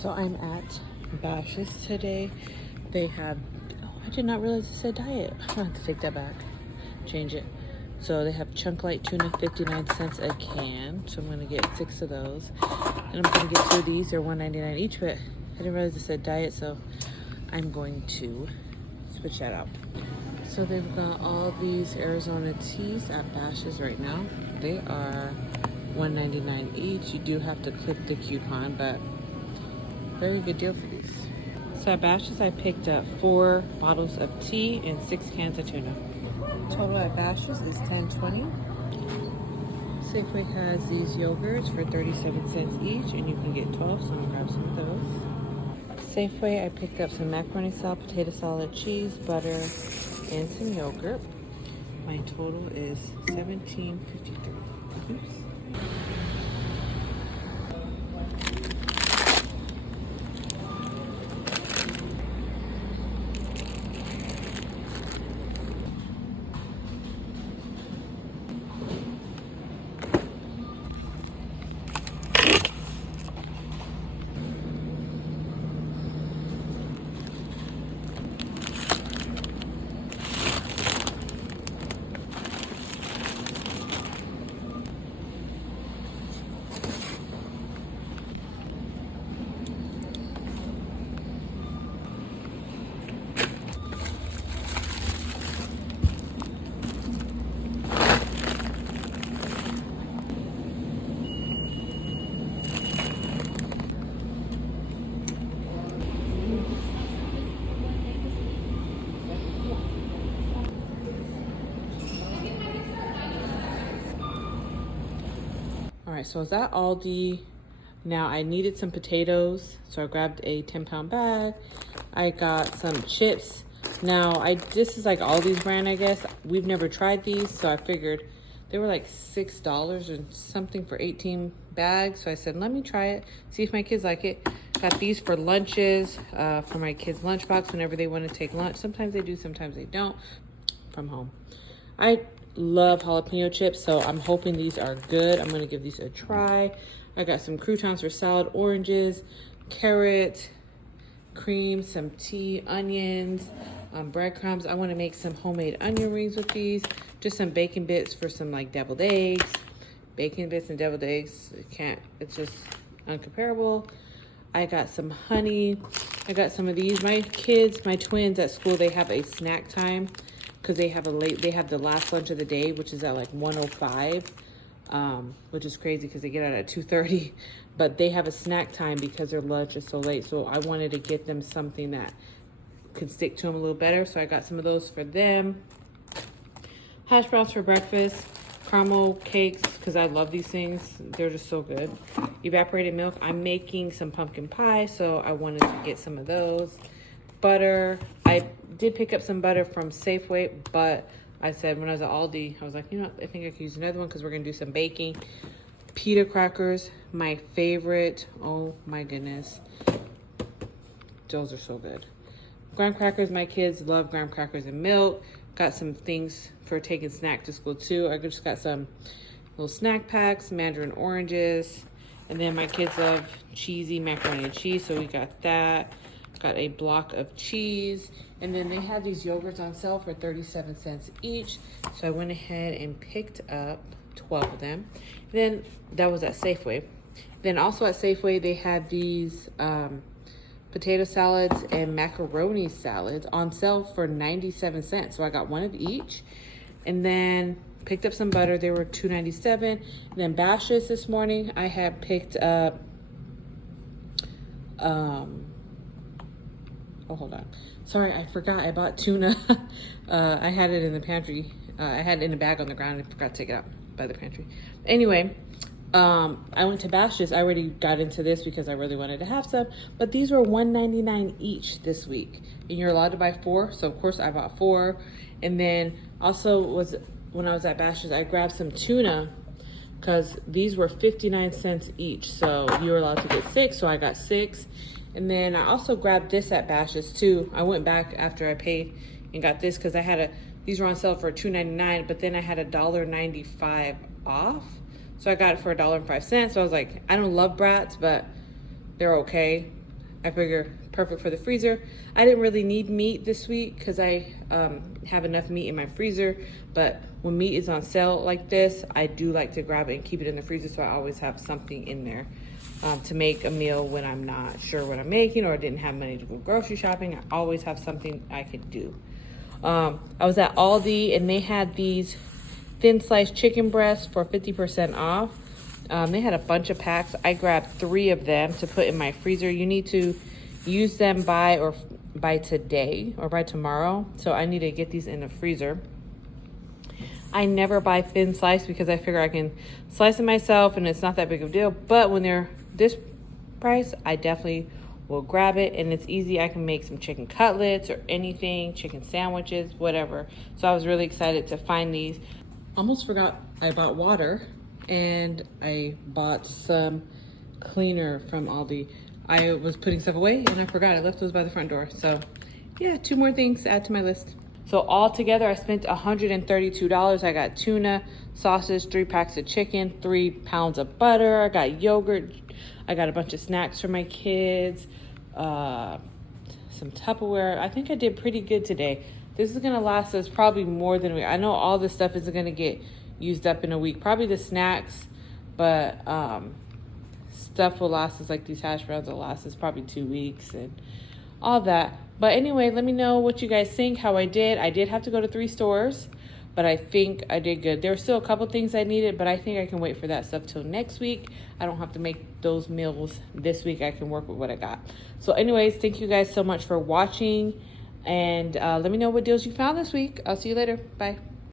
So I'm at Bash's today. They have, oh, I did not realize it said diet. I have to take that back, change it. So they have chunk light tuna, 59 cents a can. So I'm gonna get 6 of those. And I'm gonna get 2 of these, they're $1.99 each, but I didn't realize it said diet, so I'm going to switch that out. So they've got all these Arizona teas at Bash's right now. They are $1.99 each. You do have to clip the coupon, but very good deal for these. So at Bash's, I picked up 4 bottles of tea and 6 cans of tuna. Total at Bash's is $10.20. Safeway has these yogurts for 37 cents each, and you can get 12, so I'm gonna grab some of those. Safeway, I picked up some macaroni salad, potato salad, cheese, butter, and some yogurt. My total is $17.53. Oops. All right, so I was at Aldi. Now I needed some potatoes, so I grabbed a 10-pound bag. I got some chips. Now this is like Aldi's brand, I guess. We've never tried these, so I figured they were like $6 or something for 18 bags. So I said, let me try it, see if my kids like it. Got these for lunches, for my kids' lunchbox whenever they want to take lunch. Sometimes they do, sometimes they don't, from home. I love jalapeno chips, so I'm hoping these are good. I'm gonna give these a try. I got some croutons for salad, oranges, carrot, cream, some tea, onions, breadcrumbs. I wanna make some homemade onion rings with these. Just some bacon bits for some like deviled eggs. Bacon bits and deviled eggs, it's just uncomparable. I got some honey. I got some of these. My kids, my twins at school, they have a snack time because they have the last lunch of the day, which is at like 1:05, which is crazy because they get out at 2:30, but they have a snack time because their lunch is so late. So I wanted to get them something that could stick to them a little better. So I got some of those for them. Hash browns for breakfast, caramel cakes, because I love these things. They're just so good. Evaporated milk. I'm making some pumpkin pie, so I wanted to get some of those. Butter. I did pick up some butter from Safeway, but I said when I was at Aldi, I was like, you know, I think I could use another one because we're going to do some baking. Pita crackers, my favorite. Oh my goodness. Those are so good. Graham crackers, my kids love graham crackers and milk. Got some things for taking snack to school too. I just got some little snack packs, mandarin oranges, and then my kids love cheesy macaroni and cheese, so we got that. Got a block of cheese, and then they had these yogurts on sale for 37 cents each, so I went ahead and picked up 12 of them. Then that was at Safeway. Then also at Safeway they had these potato salads and macaroni salads on sale for 97 cents, so I got one of each. And then picked up some butter. They were $2.97. And then Bash's this morning I had picked up oh, hold on. Sorry, I forgot. I bought tuna. I had it in the pantry. I had it in a bag on the ground. I forgot to take it out by the pantry. Anyway, I went to Bash's. I already got into this because I really wanted to have some. But these were $1.99 each this week. And you're allowed to buy 4. So, of course, I bought 4. And then also when I was at Bash's, I grabbed some tuna because these were 59 cents each. So you were allowed to get 6. So I got 6. And then I also grabbed this at Bash's too. I went back after I paid and got this because these were on sale for $2.99, but then I had $1.95 off. So I got it for $1.05. So I was like, I don't love brats, but they're okay. I figure perfect for the freezer. I didn't really need meat this week because I have enough meat in my freezer, but when meat is on sale like this, I do like to grab it and keep it in the freezer, so I always have something in there to make a meal when I'm not sure what I'm making or I didn't have money to go grocery shopping. I always have something I could do. I was at Aldi and they had these thin sliced chicken breasts for 50% off. They had a bunch of packs. I grabbed 3 of them to put in my freezer. You need to use them by today or by tomorrow. So I need to get these in the freezer. I never buy thin slice because I figure I can slice it myself and it's not that big of a deal. But when they're this price, I definitely will grab it, and it's easy. I can make some chicken cutlets or anything, chicken sandwiches, whatever. So I was really excited to find these. Almost forgot I bought water, and I bought some cleaner from Aldi. I was putting stuff away and I forgot. I left those by the front door. So yeah, 2 more things to add to my list. So all together I spent $132. I got tuna, sausage, 3 packs of chicken, 3 pounds of butter. I got yogurt. I got a bunch of snacks for my kids, some Tupperware. I think I did pretty good today. This is gonna last us probably more than a week. I know all this stuff isn't gonna get used up in a week. Probably the snacks, but stuff will last us, like these hash browns will last us probably 2 weeks and all that. But anyway, let me know what you guys think, how I did. I did have to go to 3 stores, but I think I did good. There were still a couple things I needed, but I think I can wait for that stuff till next week. I don't have to make those meals this week. I can work with what I got. So anyways, thank you guys so much for watching, and let me know what deals you found this week. I'll see you later. Bye.